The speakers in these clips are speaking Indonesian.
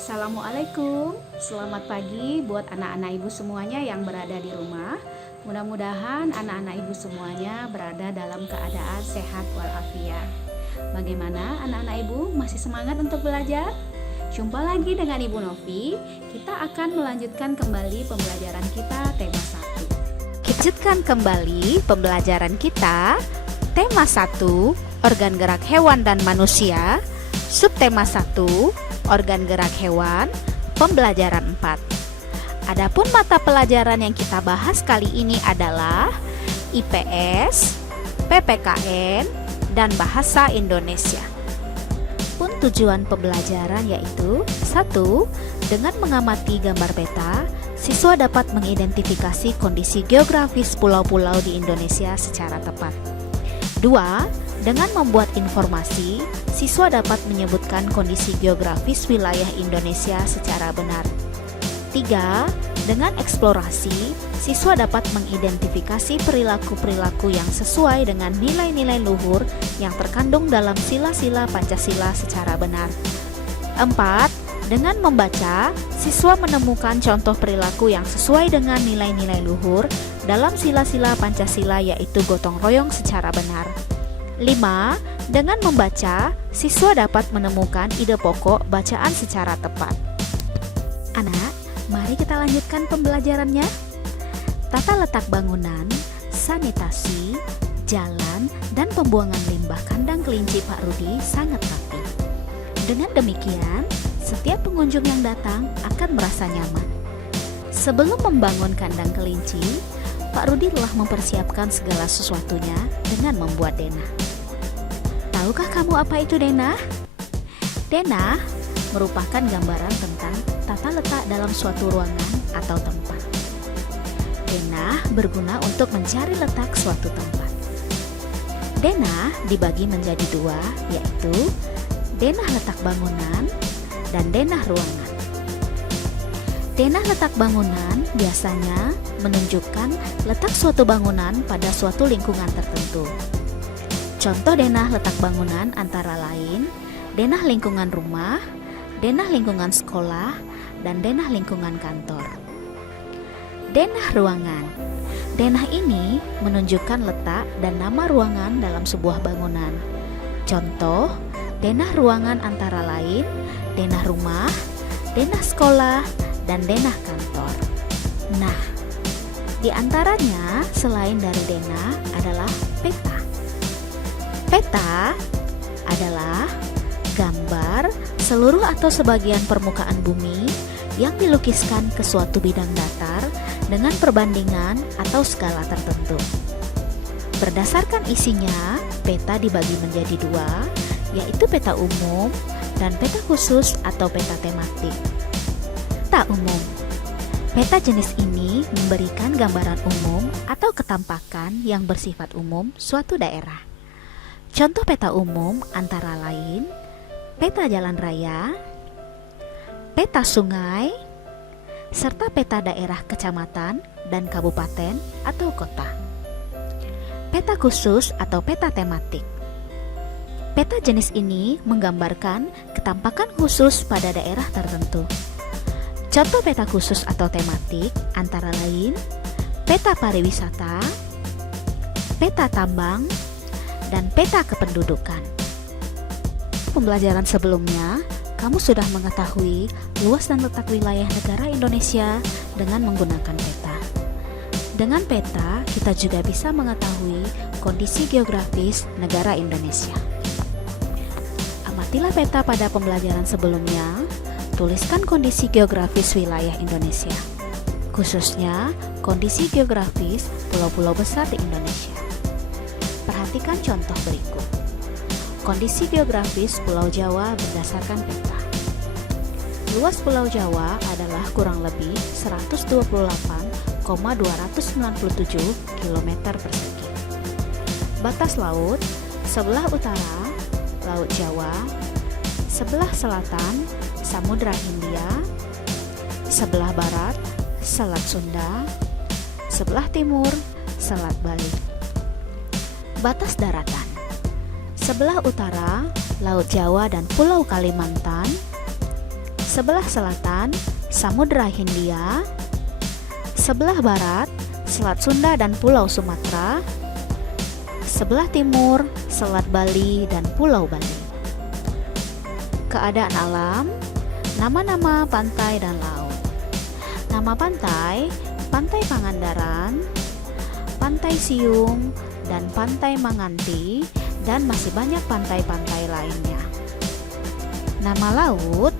Assalamualaikum, selamat pagi buat anak-anak ibu semuanya yang berada di rumah. Mudah-mudahan anak-anak ibu semuanya berada dalam keadaan sehat walafiat. Bagaimana anak-anak ibu, masih semangat untuk belajar? Jumpa lagi dengan Ibu Novi. Kita akan melanjutkan kembali pembelajaran kita tema 1. Lanjutkan kembali pembelajaran kita tema 1, organ gerak hewan dan manusia. Subtema 1, organ gerak hewan, pembelajaran 4. Adapun mata pelajaran yang kita bahas kali ini adalah IPS, PPKN, dan Bahasa Indonesia. Pun tujuan pembelajaran yaitu 1. Dengan mengamati gambar peta, siswa dapat mengidentifikasi kondisi geografis pulau-pulau di Indonesia secara tepat. 2. Dengan membuat informasi, siswa dapat menyebutkan kondisi geografis wilayah Indonesia secara benar. 3. Dengan eksplorasi, siswa dapat mengidentifikasi perilaku-perilaku yang sesuai dengan nilai-nilai luhur yang terkandung dalam sila-sila Pancasila secara benar. 4. Dengan membaca, siswa menemukan contoh perilaku yang sesuai dengan nilai-nilai luhur dalam sila-sila Pancasila, yaitu gotong royong secara benar. 5. Dengan membaca, siswa dapat menemukan ide pokok bacaan secara tepat. Anak, mari kita lanjutkan pembelajarannya. Tata letak bangunan, sanitasi, jalan, dan pembuangan limbah kandang kelinci Pak Rudi sangat rapi. Dengan demikian, setiap pengunjung yang datang akan merasa nyaman. Sebelum membangun kandang kelinci, Pak Rudi telah mempersiapkan segala sesuatunya dengan membuat denah. Tahukah kamu apa itu denah? Denah merupakan gambaran tentang tata letak dalam suatu ruangan atau tempat. Denah berguna untuk mencari letak suatu tempat. Denah dibagi menjadi dua, yaitu denah letak bangunan dan denah ruangan. Denah letak bangunan biasanya menunjukkan letak suatu bangunan pada suatu lingkungan tertentu. Contoh denah letak bangunan antara lain denah lingkungan rumah, denah lingkungan sekolah, dan denah lingkungan kantor. Denah ruangan. Denah ini menunjukkan letak dan nama ruangan dalam sebuah bangunan. Contoh denah ruangan antara lain denah rumah, denah sekolah, dan denah kantor. Nah, di antaranya selain dari denah adalah peta. Peta adalah gambar seluruh atau sebagian permukaan bumi yang dilukiskan ke suatu bidang datar dengan perbandingan atau skala tertentu. Berdasarkan isinya, peta dibagi menjadi dua, yaitu peta umum dan peta khusus atau peta tematik. Peta umum. Peta jenis ini memberikan gambaran umum atau ketampakan yang bersifat umum suatu daerah. Contoh peta umum antara lain peta jalan raya, peta sungai, serta peta daerah kecamatan dan kabupaten atau kota. Peta khusus atau peta tematik. Peta jenis ini menggambarkan ketampakan khusus pada daerah tertentu. Contoh peta khusus atau tematik antara lain peta pariwisata, peta tambang, dan peta kependudukan. Pembelajaran sebelumnya, kamu sudah mengetahui luas dan letak wilayah negara Indonesia dengan menggunakan peta. Dengan peta, kita juga bisa mengetahui kondisi geografis negara Indonesia. Amatilah peta pada pembelajaran sebelumnya, tuliskan kondisi geografis wilayah Indonesia, khususnya kondisi geografis pulau-pulau besar di Indonesia. Perhatikan contoh berikut. Kondisi geografis Pulau Jawa berdasarkan peta. Luas Pulau Jawa adalah kurang lebih 128,297 km persegi. Batas laut, sebelah utara, Laut Jawa, sebelah selatan, Samudra Hindia, sebelah barat, Selat Sunda, sebelah timur, Selat Bali. Batas daratan. Sebelah utara, Laut Jawa dan Pulau Kalimantan. Sebelah selatan, Samudra Hindia. Sebelah barat, Selat Sunda dan Pulau Sumatera. Sebelah timur, Selat Bali dan Pulau Bali. Keadaan alam, nama-nama pantai dan laut. Nama pantai, Pantai Pangandaran, Pantai Siung, dan Pantai Manganti, dan masih banyak pantai-pantai lainnya. Nama laut,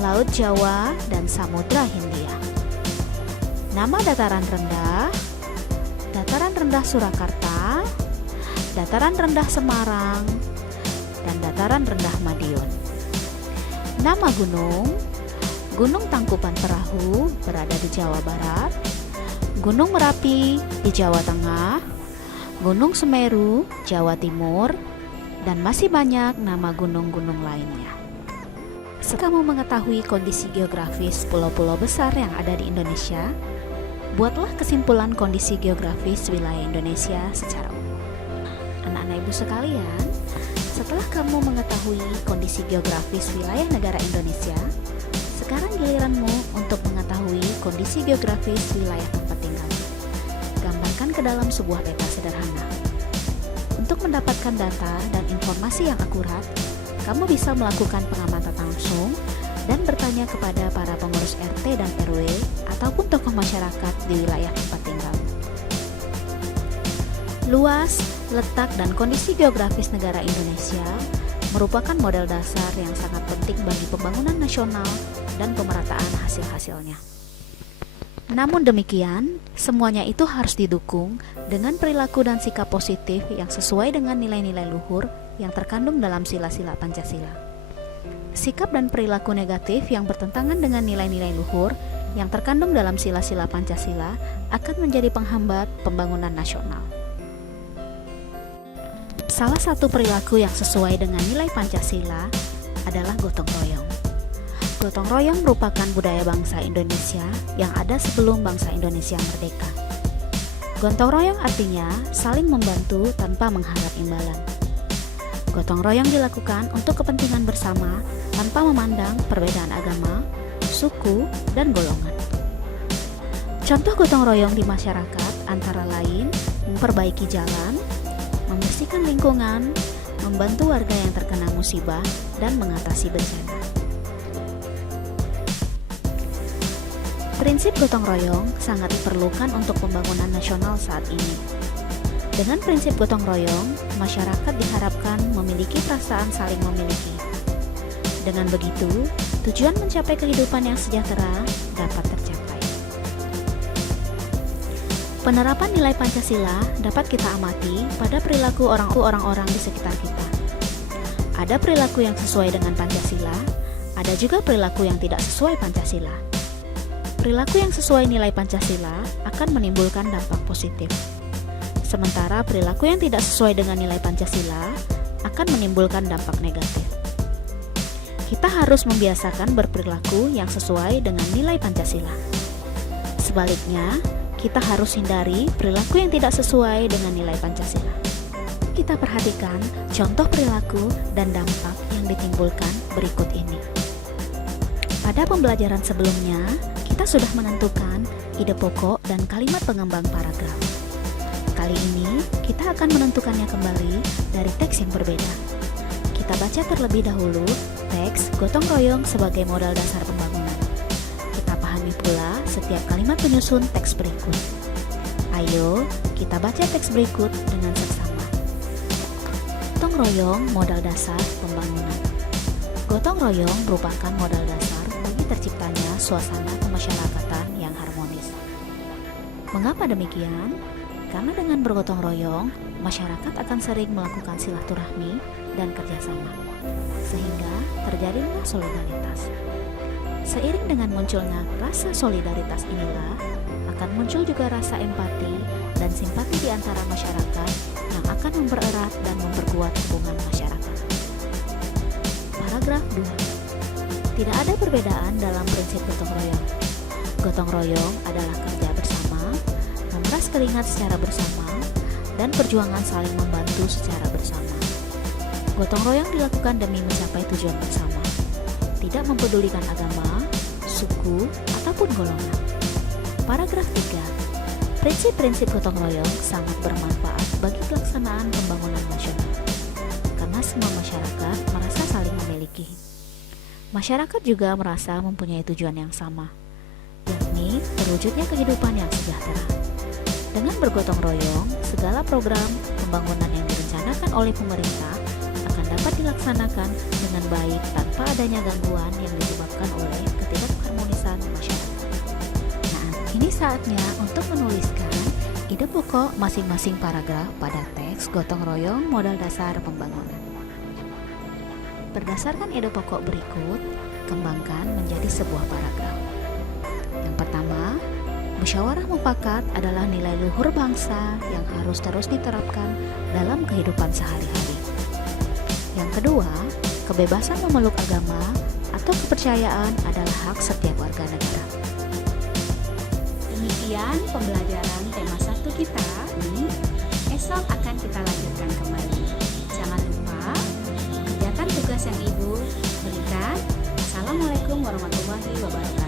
Laut Jawa dan Samudra Hindia. Nama dataran rendah, Dataran rendah Surakarta, Dataran rendah Semarang, dan Dataran rendah Madiun. Nama gunung, Gunung Tangkuban Perahu berada di Jawa Barat, Gunung Merapi di Jawa Tengah, Gunung Semeru, Jawa Timur, dan masih banyak nama gunung-gunung lainnya. Setelah kamu mengetahui kondisi geografis pulau-pulau besar yang ada di Indonesia, buatlah kesimpulan kondisi geografis wilayah Indonesia secara umum. Anak-anak ibu sekalian, setelah kamu mengetahui kondisi geografis wilayah negara Indonesia, sekarang giliranmu untuk mengetahui kondisi geografis wilayah tempat tinggal. Gambarkan ke dalam sebuah peta sederhana. Untuk mendapatkan data dan informasi yang akurat, kamu bisa melakukan pengamatan langsung dan bertanya kepada para pengurus RT dan RW ataupun tokoh masyarakat di wilayah tempat tinggal. Luas, letak, dan kondisi geografis negara Indonesia merupakan model dasar yang sangat penting bagi pembangunan nasional dan pemerataan hasil-hasilnya. Namun demikian, semuanya itu harus didukung dengan perilaku dan sikap positif yang sesuai dengan nilai-nilai luhur yang terkandung dalam sila-sila Pancasila. Sikap dan perilaku negatif yang bertentangan dengan nilai-nilai luhur yang terkandung dalam sila-sila Pancasila akan menjadi penghambat pembangunan nasional. Salah satu perilaku yang sesuai dengan nilai Pancasila adalah gotong royong. Gotong royong merupakan budaya bangsa Indonesia yang ada sebelum bangsa Indonesia merdeka. Gotong royong artinya saling membantu tanpa mengharap imbalan. Gotong royong dilakukan untuk kepentingan bersama tanpa memandang perbedaan agama, suku, dan golongan. Contoh gotong royong di masyarakat antara lain memperbaiki jalan, membersihkan lingkungan, membantu warga yang terkena musibah, dan mengatasi bencana. Prinsip gotong royong sangat diperlukan untuk pembangunan nasional saat ini. Dengan prinsip gotong royong, masyarakat diharapkan memiliki perasaan saling memiliki. Dengan begitu, tujuan mencapai kehidupan yang sejahtera dapat tercapai. Penerapan nilai Pancasila dapat kita amati pada perilaku orang-orang di sekitar kita. Ada perilaku yang sesuai dengan Pancasila, ada juga perilaku yang tidak sesuai Pancasila. Perilaku yang sesuai nilai Pancasila akan menimbulkan dampak positif. Sementara perilaku yang tidak sesuai dengan nilai Pancasila akan menimbulkan dampak negatif. Kita harus membiasakan berperilaku yang sesuai dengan nilai Pancasila. Sebaliknya, kita harus hindari perilaku yang tidak sesuai dengan nilai Pancasila. Kita perhatikan contoh perilaku dan dampak yang ditimbulkan berikut ini. Pada pembelajaran sebelumnya, kita sudah menentukan ide pokok dan kalimat pengembang paragraf. Kali ini, kita akan menentukannya kembali dari teks yang berbeda. Kita baca terlebih dahulu teks gotong royong sebagai modal dasar pembangunan. Pahami pula setiap kalimat penyusun teks berikut. Ayo, kita baca teks berikut dengan seksama. Gotong royong modal dasar pembangunan. Gotong royong merupakan modal dasar bagi terciptanya suasana kemasyarakatan yang harmonis. Mengapa demikian? Karena dengan bergotong royong, masyarakat akan sering melakukan silaturahmi dan kerjasama, sehingga terjadilah solidaritas. Seiring dengan munculnya rasa solidaritas inilah, akan muncul juga rasa empati dan simpati di antara masyarakat yang akan mempererat dan memperkuat hubungan masyarakat. Paragraf 2. Tidak ada perbedaan dalam prinsip gotong royong. Gotong royong adalah kerja bersama, memeras keringat secara bersama, dan perjuangan saling membantu secara bersama. Gotong royong dilakukan demi mencapai tujuan bersama. tidak mempedulikan agama, suku, ataupun golongan. Paragraf 3. Prinsip-prinsip gotong royong sangat bermanfaat bagi pelaksanaan pembangunan nasional, karena semua masyarakat merasa saling memiliki. Masyarakat juga merasa mempunyai tujuan yang sama, yakni terwujudnya kehidupan yang sejahtera. Dengan bergotong royong, segala program pembangunan yang direncanakan oleh pemerintah akan dapat dilaksanakan dengan baik tanpa adanya gangguan yang disebabkan oleh ketidakharmonisan masyarakat. Ini saatnya untuk menuliskan ide pokok masing-masing paragraf pada teks gotong royong modal dasar pembangunan. Berdasarkan ide pokok berikut, kembangkan menjadi sebuah paragraf. Yang pertama, musyawarah mufakat adalah nilai luhur bangsa yang harus terus diterapkan dalam kehidupan sehari-hari. Yang kedua, kebebasan memeluk agama atau kepercayaan adalah hak setiap warga negara. Demikian pembelajaran tema 1 kita. Esok akan kita lanjutkan kembali. Jangan lupa kerjakan tugas yang Ibu berikan. Assalamualaikum warahmatullahi wabarakatuh.